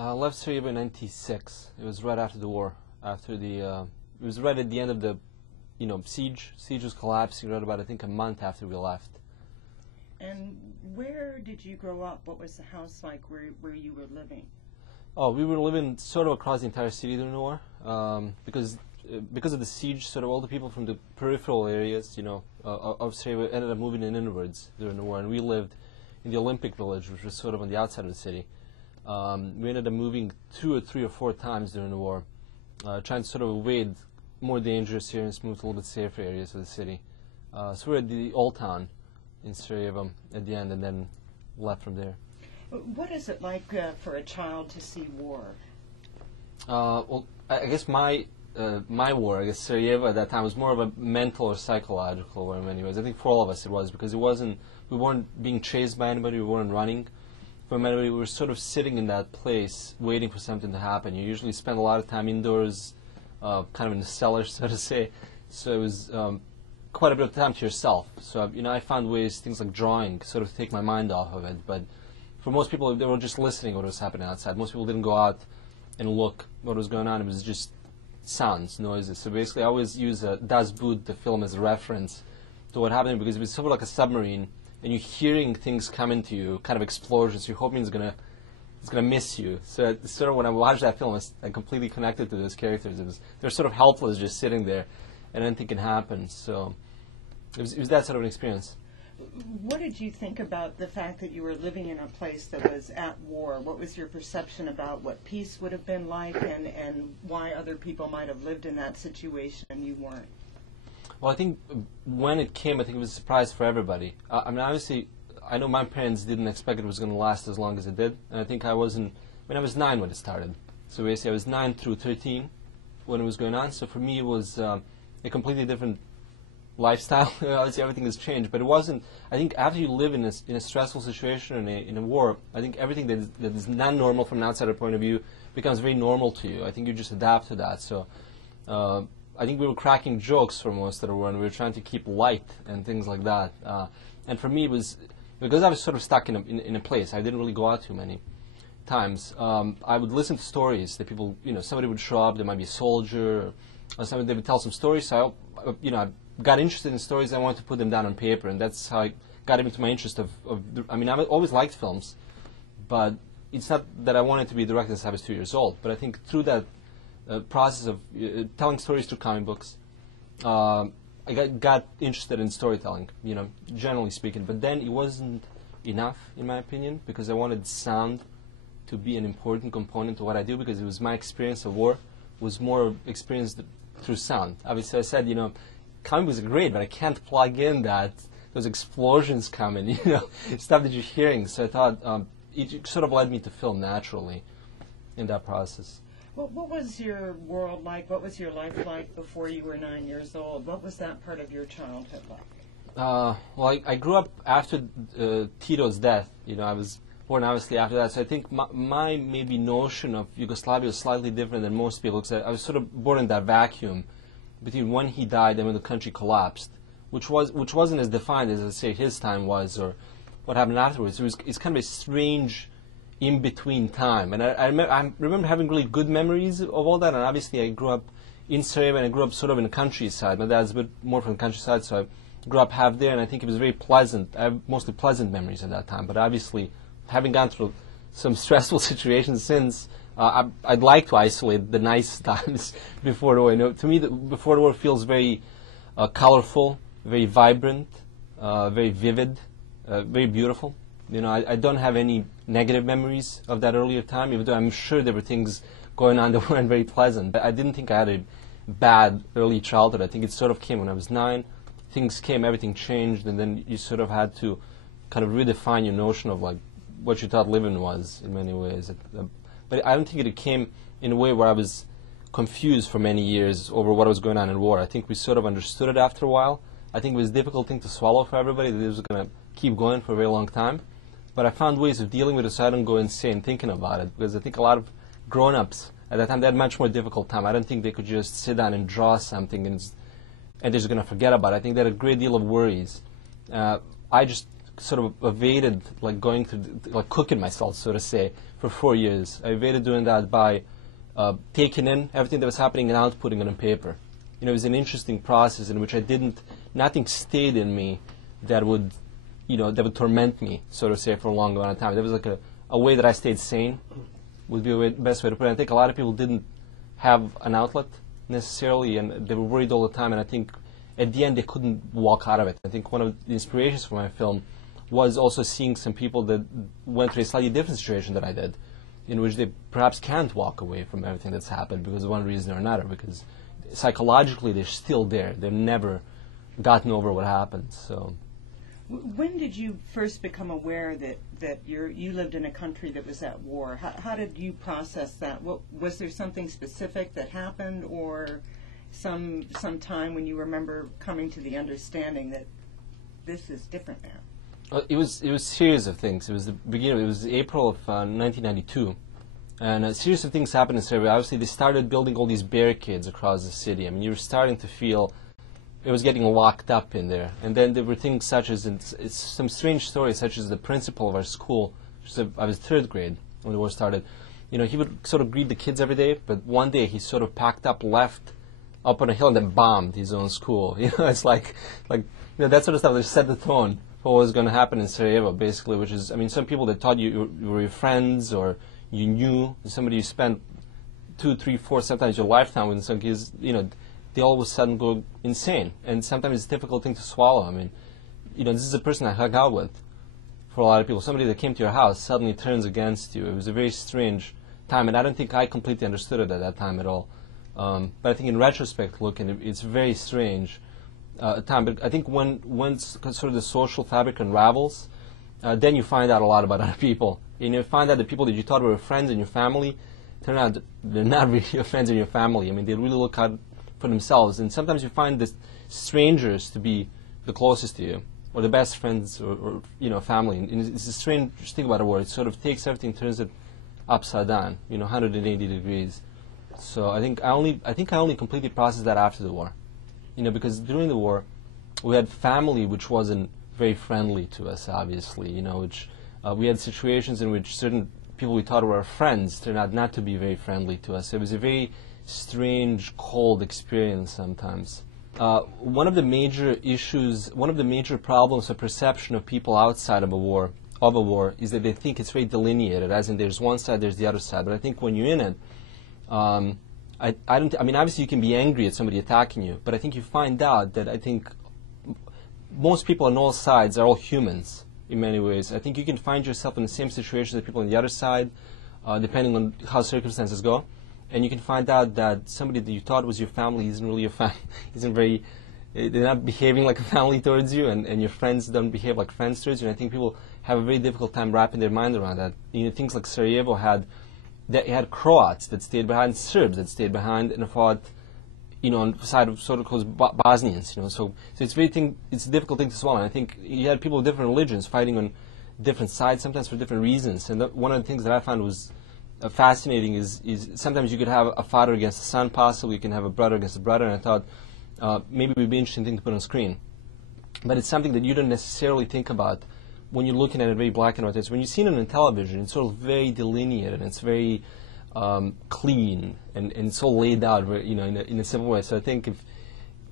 I left Syria in '96. It was right after the war. It was right at the end of the, siege. Siege was collapsing right about, I think, a month after we left. And where did you grow up? What was the house like where you were living? Oh, we were living sort of across the entire city during the war, because of the siege. Sort of all the people from the peripheral areas, of Syria ended up moving inwards during the war, and we lived in the Olympic Village, which was sort of on the outside of the city. We ended up moving 2 or 3 or 4 times during the war, trying to sort of avoid more dangerous areas, move to a little bit safer areas of the city. So we were at the old town in Sarajevo at the end, and then left from there. What is it like for a child to see war? Well, I guess my war, Sarajevo at that time, was more of a mental or psychological war in many ways. I think for all of us it was, because we weren't being chased by anybody, we weren't running from anybody. We were sort of sitting in that place waiting for something to happen. You usually spend a lot of time indoors, kind of in the cellar, so to say. So it was quite a bit of time to yourself. So I found ways, things like drawing, sort of take my mind off of it. But for most people, they were just listening to what was happening outside. Most people didn't go out and look what was going on. It was just sounds, noises. So basically, I always use Das Boot, the film, as a reference to what happened, because it was sort of like a submarine, and you're hearing things coming to you, kind of explosions. You're hoping it's gonna miss you. So it's sort of, when I watched that film, I completely connected to those characters. They're sort of helpless, just sitting there, and anything can happen. So it was that sort of an experience. What did you think about the fact that you were living in a place that was at war? What was your perception about what peace would have been like, and why other people might have lived in that situation and you weren't? Well, I think when it came, I think it was a surprise for everybody. Obviously, I know my parents didn't expect it was going to last as long as it did, and I think I was 9 when it started. So basically, I was 9 through 13 when it was going on. So for me, it was a completely different lifestyle. Obviously, everything has changed, but it wasn't. I think after you live in a stressful situation, in a war, I think everything that is not normal from an outsider point of view becomes very normal to you. I think you just adapt to that. So I think we were cracking jokes for most of the war, and we were trying to keep light and things like that. And for me, it was because I was sort of stuck in a place. I didn't really go out too many times. I would listen to stories that people, somebody would show up. There might be a soldier, or somebody. They would tell some stories. So I got interested in stories. I wanted to put them down on paper, and that's how I got into my interest I've always liked films, but it's not that I wanted to be a director since I was 2 years old. But I think through that process of telling stories through comic books, I got interested in storytelling, generally speaking. But then it wasn't enough, in my opinion, because I wanted sound to be an important component to what I do, because it was my experience of war was more experienced through sound. Obviously, I said, comic books are great, but I can't plug in those explosions coming, stuff that you're hearing. So I thought it sort of led me to film naturally in that process. Well, what was your world like? What was your life like before you were 9 years old? What was that part of your childhood like? Well, I grew up after Tito's death. I was born obviously after that. So I think my maybe notion of Yugoslavia was slightly different than most people, because I was sort of born in that vacuum between when he died and when the country collapsed, which wasn't as defined as, say, his time was, or what happened afterwards. It's kind of a strange in-between time. And I remember having really good memories of all that. And obviously, I grew up in Sarajevo, and I grew up sort of in the countryside. My dad's a bit more from the countryside, so I grew up half there, and I think it was very pleasant. I have mostly pleasant memories of that time. But obviously, having gone through some stressful situations since, I'd like to isolate the nice times before the war. To me, before the war feels very colorful, very vibrant, very vivid, very beautiful. I don't have any negative memories of that earlier time, even though I'm sure there were things going on that weren't very pleasant. But I didn't think I had a bad early childhood. I think it sort of came when I was 9. Things came, everything changed, and then you sort of had to kind of redefine your notion of what you thought living was in many ways. But I don't think it came in a way where I was confused for many years over what was going on in war. I think we sort of understood it after a while. I think it was a difficult thing to swallow for everybody, that it was going to keep going for a very long time. But I found ways of dealing with it so I don't go insane thinking about it, because I think a lot of grown-ups at that time, they had a much more difficult time. I don't think they could just sit down and draw something and they're just going to forget about it. I think they had a great deal of worries. I just sort of evaded like going through, like cooking myself, so to say, for 4 years. I evaded doing that by taking in everything that was happening and outputting it on paper. You know, it was an interesting process in which nothing stayed in me that would, that would torment me, so to say, for a long amount of time. There was like a way that I stayed sane, would be the best way to put it. I think a lot of people didn't have an outlet necessarily, and they were worried all the time, and I think at the end they couldn't walk out of it. I think one of the inspirations for my film was also seeing some people that went through a slightly different situation that I did, in which they perhaps can't walk away from everything that's happened because of one reason or another, because psychologically they're still there. They've never gotten over what happened. So, when did you first become aware that you lived in a country that was at war? How did you process that? Was there something specific that happened, or some time when you remember coming to the understanding that this is different now? It was a series of things. It was the beginning. It was April of 1992. And a series of things happened in Serbia. Obviously, they started building all these barricades across the city. I mean, you were starting to feel it was getting locked up in there. And then there were things such as, it's some strange stories, such as the principal of our school, I was third grade when the war started. He would sort of greet the kids every day, but one day he sort of packed up, left up on a hill, and then bombed his own school. It's like that sort of stuff that set the tone for what was going to happen in Sarajevo, basically, which is, I mean, some people that thought you were your friends or you knew, somebody you spent 2, 3, 4, sometimes your lifetime with, some kids, they all of a sudden go insane. And sometimes it's a difficult thing to swallow. I mean, this is a person I hung out with for a lot of people. Somebody that came to your house suddenly turns against you. It was a very strange time, and I don't think I completely understood it at that time at all. But I think in retrospect, looking, it's very strange time. But I think when sort of the social fabric unravels, then you find out a lot about other people. And you find out the people that you thought were friends in your family turn out they're not really your friends in your family. I mean, they really look out for themselves. And sometimes you find the strangers to be the closest to you, or the best friends, or family. And it's a strange thing about a war. It sort of takes everything, turns it upside down, 180 degrees. So I think I only completely processed that after the war, because during the war we had family which wasn't very friendly to us, obviously, which we had situations in which certain people we thought were our friends turned out not to be very friendly to us. It was a very strange, cold experience sometimes. One of the major problems of perception of people outside of a war is that they think it's very delineated, as in there's one side, there's the other side. But I think when you're in it, obviously you can be angry at somebody attacking you, but I think you find out that I think most people on all sides are all humans in many ways. I think you can find yourself in the same situation as people on the other side, depending on how circumstances go. And you can find out that somebody that you thought was your family isn't really your family, they're not behaving like a family towards you, and your friends don't behave like friends towards you. And I think people have a very difficult time wrapping their mind around that. Things like Sarajevo had Croats that stayed behind, Serbs that stayed behind and fought, on the side of sort of called Bosnians, So it's it's a difficult thing to swallow. And I think you had people of different religions fighting on different sides, sometimes for different reasons. And one of the things that I found was fascinating is sometimes you could have a father against a son, possibly you can have a brother against a brother. And I thought maybe it would be an interesting thing to put on screen. But it's something that you don't necessarily think about when you're looking at it very black and white. It's when you've seen it on television, it's sort of very delineated, and it's very clean, and it's so laid out, in a simple way. So I think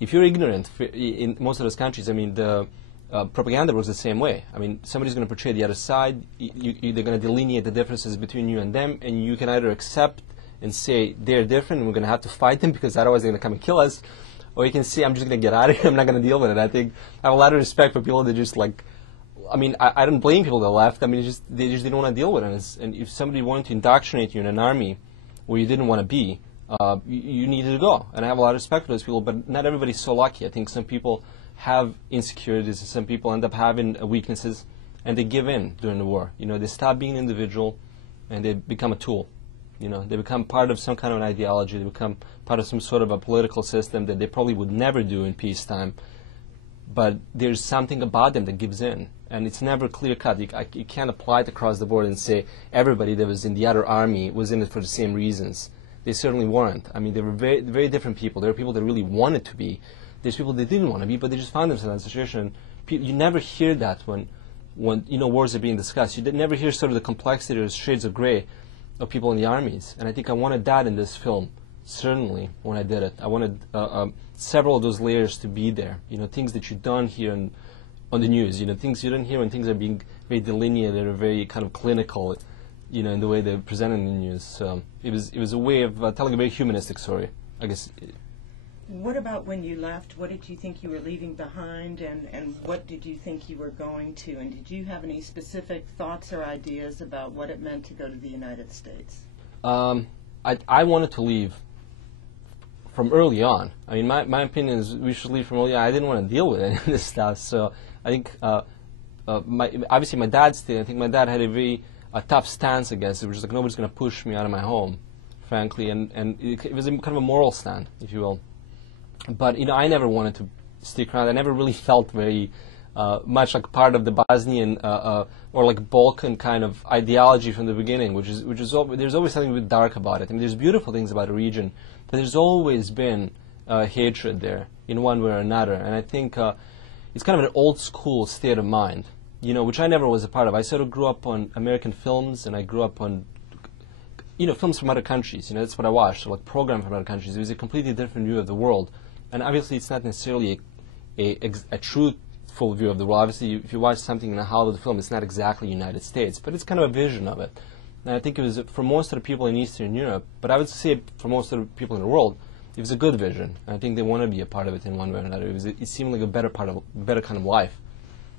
if you're ignorant in most of those countries, I mean, the propaganda works the same way. I mean, somebody's going to portray the other side. They're going to delineate the differences between you and them, and you can either accept and say they're different, and we're going to have to fight them because otherwise they're going to come and kill us, or you can say I'm just going to get out of here. I'm not going to deal with it. I think I have a lot of respect for people that just like. I mean, I don't blame people that left. I mean, they just didn't want to deal with it. And if somebody wanted to indoctrinate you in an army where you didn't want to be, you needed to go. And I have a lot of respect for those people, but not everybody's so lucky. I think some people have insecurities, and some people end up having weaknesses, and they give in during the war. They stop being an individual, and they become a tool. They become part of some kind of an ideology. They become part of some sort of a political system that they probably would never do in peacetime. But there's something about them that gives in. And it's never clear-cut. You can't apply it across the board and say everybody that was in the other army was in it for the same reasons. They certainly weren't. I mean, they were very, very different people. There were people that really wanted to be. There's people that didn't want to be, but they just found themselves in that situation. You never hear that when when wars are being discussed. You never hear sort of the complexity or shades of gray of people in the armies, and I think I wanted that in this film. Certainly, when I did it, I wanted several of those layers to be there. Things that you don't hear on the news. Things you don't hear when things are being very delineated or very kind of clinical. In the way they're presented in the news. So it was a way of telling a very humanistic story, I guess. What about when you left? What did you think you were leaving behind, and what did you think you were going to? And did you have any specific thoughts or ideas about what it meant to go to the United States? I wanted to leave from early on. I mean, my opinion is we should leave from early on. I didn't want to deal with any of this stuff. So I think, obviously my dad stayed. I think my dad had a tough stance against it, which is like nobody's going to push me out of my home, frankly, and it was kind of a moral stand, if you will. But I never wanted to stick around. I never really felt very much like part of the Bosnian or like Balkan kind of ideology from the beginning, which is there's always something a bit dark about it. I mean, there's beautiful things about the region, but there's always been hatred there in one way or another, and I think it's kind of an old school state of mind. Which I never was a part of. I sort of grew up on American films, and I grew up on, films from other countries. That's what I watched, so like programs from other countries. It was a completely different view of the world, and obviously it's not necessarily a truthful view of the world. Obviously, if you watch something in a Hollywood film, it's not exactly United States, but it's kind of a vision of it. And I think it was for most of the people in Eastern Europe, but I would say for most of the people in the world, it was a good vision. And I think they want to be a part of it in one way or another. It seemed like a better kind of life.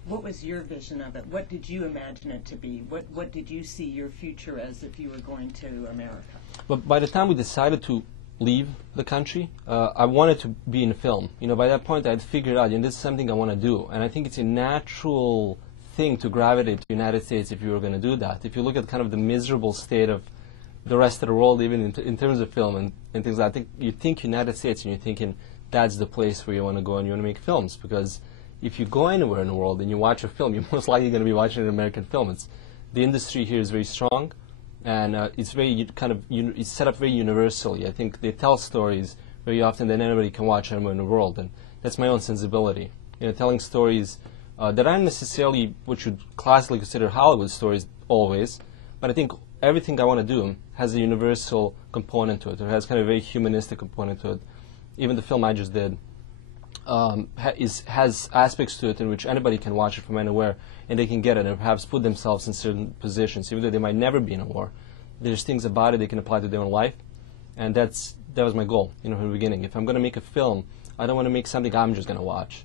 What was your vision of it? What did you imagine it to be? What did you see your future as if you were going to America? But by the time we decided to leave the country, I wanted to be in film. By that point, I had figured out, this is something I want to do. And I think it's a natural thing to gravitate to the United States if you were going to do that. If you look at kind of the miserable state of the rest of the world, even in terms of film and things like that, you think United States and you're thinking that's the place where you want to go and you want to make films, because if you go anywhere in the world and you watch a film, you're most likely going to be watching an American film. The industry here is very strong, and it's very it's set up very universally. I think they tell stories very often that anybody can watch anywhere in the world, and that's my own sensibility. Telling stories that aren't necessarily what you'd classically consider Hollywood stories always, but I think everything I want to do has a universal component to it, or has kind of a very humanistic component to it. Even the film I just did has aspects to it in which anybody can watch it from anywhere, and they can get it and perhaps put themselves in certain positions, even though they might never be in a war. There's things about it they can apply to their own life, and that was my goal, from the beginning. If I'm going to make a film, I don't want to make something I'm just going to watch.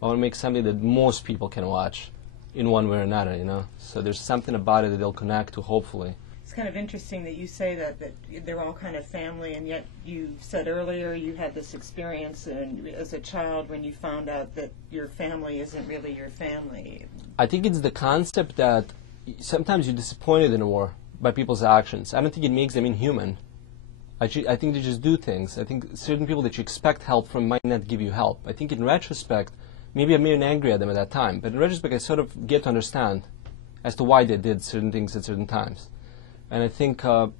I want to make something that most people can watch in one way or another, So there's something about it that they'll connect to, hopefully. It's kind of interesting that you say that they're all kind of family, and yet you said earlier you had this experience as a child when you found out that your family isn't really your family. I think it's the concept that sometimes you're disappointed in a war by people's actions. I don't think it makes them inhuman. I think they just do things. I think certain people that you expect help from might not give you help. I think in retrospect, maybe I'm even angry at them at that time, but in retrospect I sort of get to understand as to why they did certain things at certain times. And I think to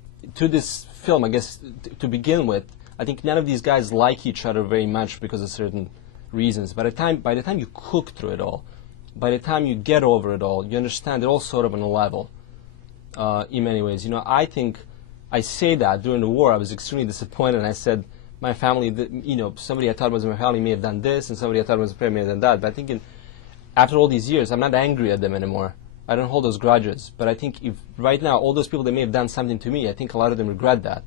this film, I guess, to begin with, I think none of these guys like each other very much because of certain reasons. By the time you cook through it all, by the time you get over it all, you understand it all sort of on a level in many ways. I think I say that during the war I was extremely disappointed, and I said my family, somebody I thought was my family may have done this, and somebody I thought was my family may have done that. But I think after all these years, I'm not angry at them anymore. I don't hold those grudges, but I think if right now all those people that may have done something to me, I think a lot of them regret that.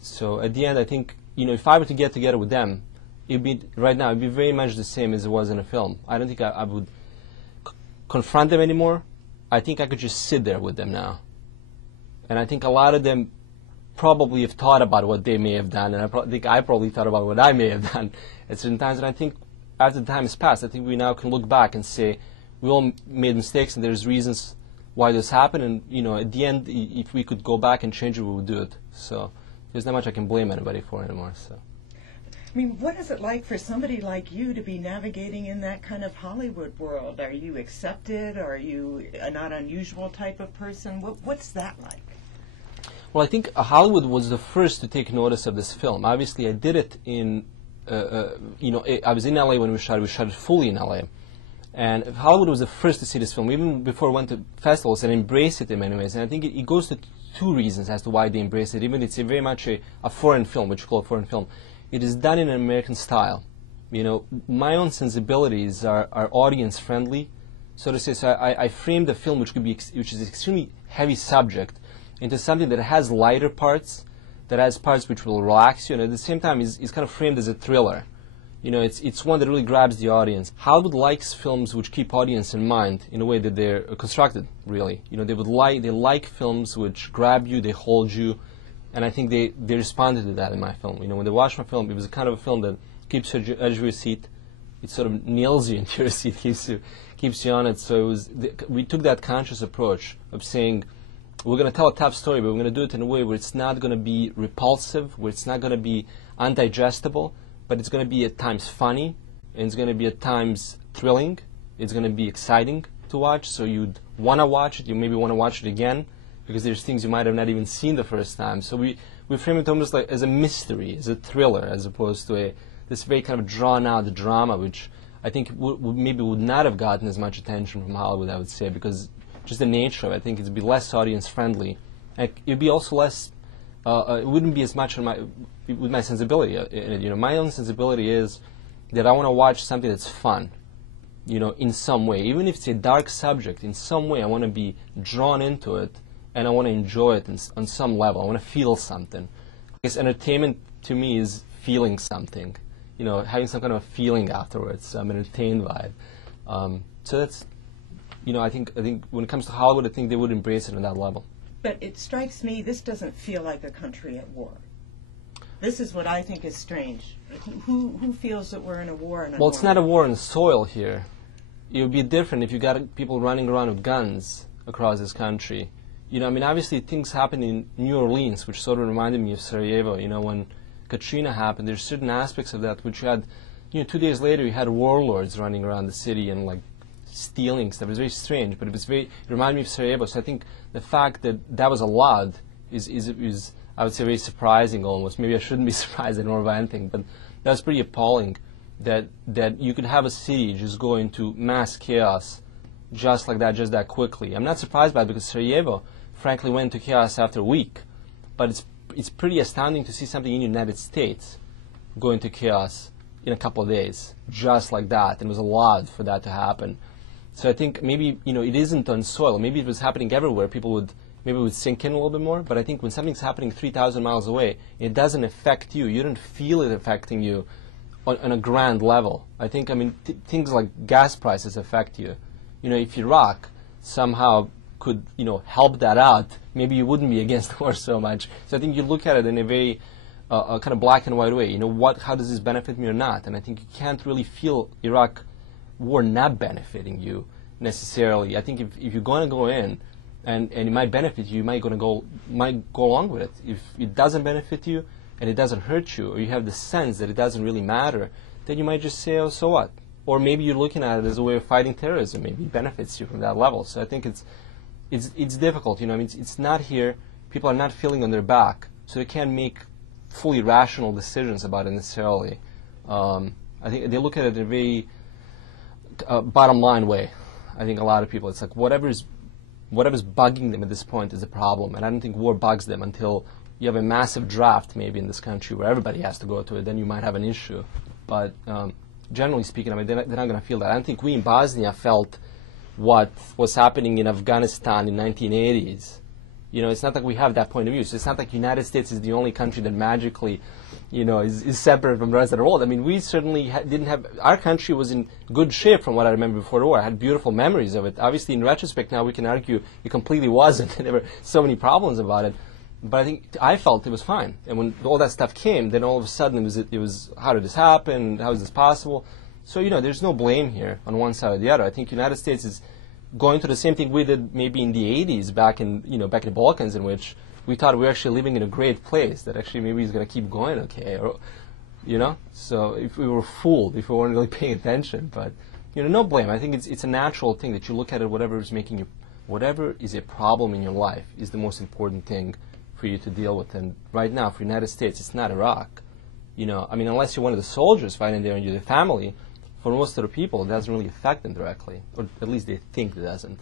So at the end, I think if I were to get together with them, it'd be very much the same as it was in a film. I don't think I would confront them anymore. I think I could just sit there with them now, and I think a lot of them probably have thought about what they may have done, and I probably thought about what I may have done at certain times. And I think after the time has passed, I think we now can look back and say, we all made mistakes, and there's reasons why this happened. And at the end, if we could go back and change it, we would do it. So there's not much I can blame anybody for anymore. So, I mean, what is it like for somebody like you to be navigating in that kind of Hollywood world? Are you accepted? Or are you a not unusual type of person? What's that like? Well, I think Hollywood was the first to take notice of this film. Obviously, I did it in, I was in LA when we shot it. We shot it fully in LA. And Hollywood was the first to see this film, even before it went to festivals, and embraced it in many ways. And I think it goes to two reasons as to why they embrace it. Even it's very much a foreign film, which you call a foreign film. It is done in an American style. You know, my own sensibilities are audience friendly, so to say. So I framed the film, which is an extremely heavy subject, into something that has lighter parts, that has parts which will relax you, and at the same time is kind of framed as a thriller. You know, it's one that really grabs the audience. Hollywood likes films which keep audience in mind in a way that they're constructed, really. You know, they like films which grab you, they hold you, and I think they responded to that in my film. You know, when they watched my film, it was a kind of a film that keeps you at the edge of your seat. It sort of nails you into your seat, keeps you on it. So we took that conscious approach of saying, we're going to tell a tough story, but we're going to do it in a way where it's not going to be repulsive, where it's not going to be undigestible, but it's going to be at times funny, and it's going to be at times thrilling. It's going to be exciting to watch, so you'd want to watch it. You maybe want to watch it again, because there's things you might have not even seen the first time. So we frame it almost like as a mystery, as a thriller, as opposed to this very kind of drawn-out drama, which I think maybe would not have gotten as much attention from Hollywood, I would say, because just the nature of it, I think it'd be less audience-friendly. It'd be also less, it wouldn't be as much with my sensibility in it. You know, my own sensibility is that I want to watch something that's fun, you know, in some way. Even if it's a dark subject, in some way I want to be drawn into it, and I want to enjoy it on some level. I want to feel something. I guess entertainment to me is feeling something, you know, having some kind of a feeling afterwards. I'm entertained by it. So that's, you know, I think when it comes to Hollywood, I think they would embrace it on that level. But it strikes me, this doesn't feel like a country at war. This is what I think is strange. Who feels that we're in a war? Well, it's not a war on soil here. It would be different if you got people running around with guns across this country. You know, I mean, obviously things happen in New Orleans, which sort of reminded me of Sarajevo. You know, when Katrina happened, there's certain aspects of that which you had, you know, 2 days later you had warlords running around the city and like stealing stuff. It was very strange, but it reminded me of Sarajevo. So I think the fact that that was allowed is I would say very surprising almost. Maybe I shouldn't be surprised at more violent thing, but that's pretty appalling that you could have a city just go into mass chaos just like that, just that quickly. I'm not surprised by it because Sarajevo, frankly, went into chaos after a week. But it's pretty astounding to see something in the United States go into chaos in a couple of days, just like that. And it was allowed for that to happen. So I think maybe, you know, it isn't on soil. Maybe it was happening everywhere. People would sink in a little bit more. But I think when something's happening 3,000 miles away, it doesn't affect you. You don't feel it affecting you on a grand level. I think, I mean, things like gas prices affect you. You know, if Iraq somehow could, you know, help that out, maybe you wouldn't be against the war so much. So I think you look at it in a very kind of black and white way. You know, how does this benefit me or not? And I think you can't really feel Iraq war not benefiting you necessarily. I think if you're going to go in and it might benefit you, you might go along with it. If it doesn't benefit you and it doesn't hurt you, or you have the sense that it doesn't really matter, then you might just say, oh, so what? Or maybe you're looking at it as a way of fighting terrorism. Maybe it benefits you from that level. So I think it's difficult. You know, I mean, it's not here. People are not feeling on their back, so they can't make fully rational decisions about it necessarily. I think they look at it in a very bottom line way. I think a lot of people, it's like whatever's bugging them at this point is a problem, and I don't think war bugs them until you have a massive draft maybe in this country where everybody has to go to it. Then you might have an issue, but generally speaking, I mean, they're not going to feel that. I don't think we in Bosnia felt what was happening in Afghanistan in 1980s. You know, it's not like we have that point of view. So it's not like the United States is the only country that magically, you know, is separate from the rest of the world. I mean, we certainly didn't have, our country was in good shape from what I remember before the war. I had beautiful memories of it. Obviously, in retrospect now, we can argue it completely wasn't. There were so many problems about it. But I felt it was fine. And when all that stuff came, then all of a sudden it was how did this happen? How is this possible? So, you know, there's no blame here on one side or the other. I think the United States is going through the same thing we did maybe in the 80s back in the Balkans, in which we thought we were actually living in a great place, that actually maybe it's going to keep going okay, or, you know. So if we were fooled, if we weren't really paying attention. But, you know, no blame. I think it's a natural thing that you look at it, whatever is a problem in your life is the most important thing for you to deal with. And right now, for the United States, it's not Iraq. You know, I mean, unless you're one of the soldiers fighting there and you're the family, for most of the people, it doesn't really affect them directly, or at least they think it doesn't.